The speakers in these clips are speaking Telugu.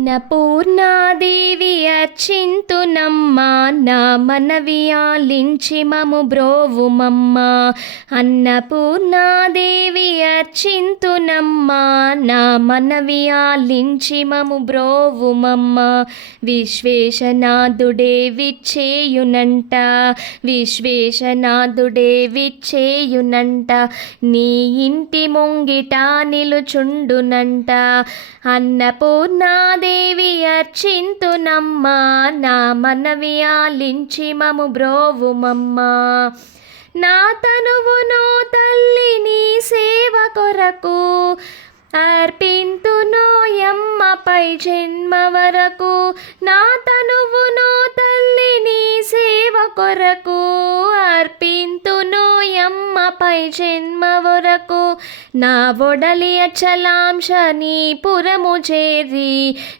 అన్నపూర్ణాదేవి అర్చింతునమ్మా నా మనవి ఆలించి మము బ్రోవుమమ్మా. అన్నపూర్ణాదేవి అర్చింతునమ్మా నా మనవి ఆలించి మము బ్రోవుమమ్మా. విశ్వేశనాథుడే విచ్చేయునంట, విశ్వేశనాథుడే విచ్చేయునంట, నీ ఇంటి ముంగిట నిలుచుండునంట. అన్నపూర్ణాదేవి అర్చింతునమ్మా నా మనవి ఆలించి మము బ్రోవుమమ్మా. నా తనువునో తల్లి నీ సేవ కొరకు అర్పింతునోయమ్మపై జన్మ వరకు. నా తనువునో తల్లి నీ సేవ కొరకు అర్పింతునోయమ్మపై జన్మ వరకు. నా ఒడలి అచలాంశ నీ పురము చేరి,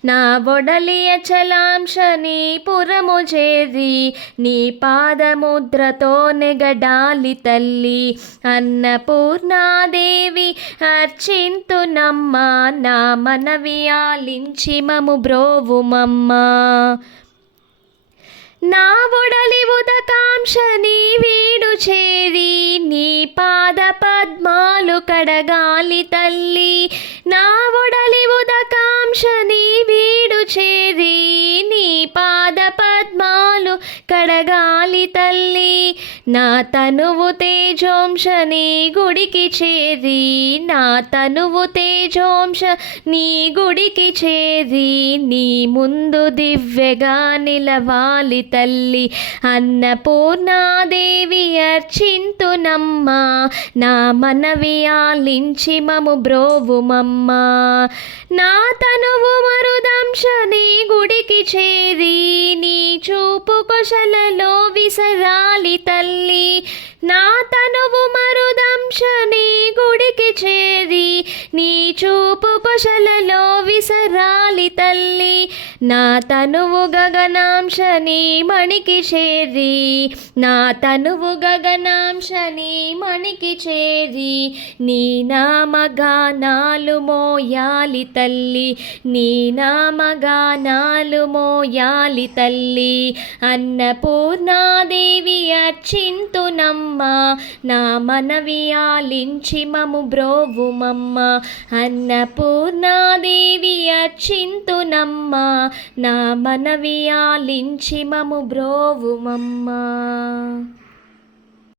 నా ఒడలి అచలాంశ నీ పురము చేరి, నీ పాదముద్రతో నెగడాలి తల్లి. అన్నపూర్ణాదేవి అర్చింతునమ్మా నా మనవి ఆలించి మము బ్రోవుమమ్మా. నా ఒడలి ఉదకాంక్ష నీ వీడు చేరి, నీ పాద పద్మాలు కడగాలి తల్లి. నా ఒడలి ఉదకాంక్ష నీ వీడు చేరి, నీ పాద పద్మాలు కడగాలి తల్లి. నా తనువు తేజోంశ నీ గుడికి చేరి, నా తనువు తేజోంశ నీ గుడికి చేరి, నీ ముందు దివ్యగా నిలవాలి తల్లి. అన్నపూర్ణాదేవి అర్చింతునమ్మా నా మనవి ఆలించి మము బ్రోవుమమ్మా. నా తనువు మరుదంశ నీ గుడికి చేరి, నీ చూపు కొశలలో విసరాలి తల్లి. నా తనువు మరుదంశ నీ గుడికి చేరి, నీ చూపు కొశలలో విసరాలి తల్లి. నా తనువు గగనాంశ నీ మణికి చేరి, నా తనువు గగనాంశ నీ మణికి చేరి, నీ నామగానాలు మోయాలి తల్లి, నీ నామగానాలు మోయాలి తల్లి. అన్నపూర్ణాదేవి అర్చింతునమ్మా నా మనవి ఆలించి మము బ్రోవుమమ్మా. అన్నపూర్ణాదేవి అర్చింతునమ్మా నా మనవి ఆలించి మము బ్రోవుమమ్మా.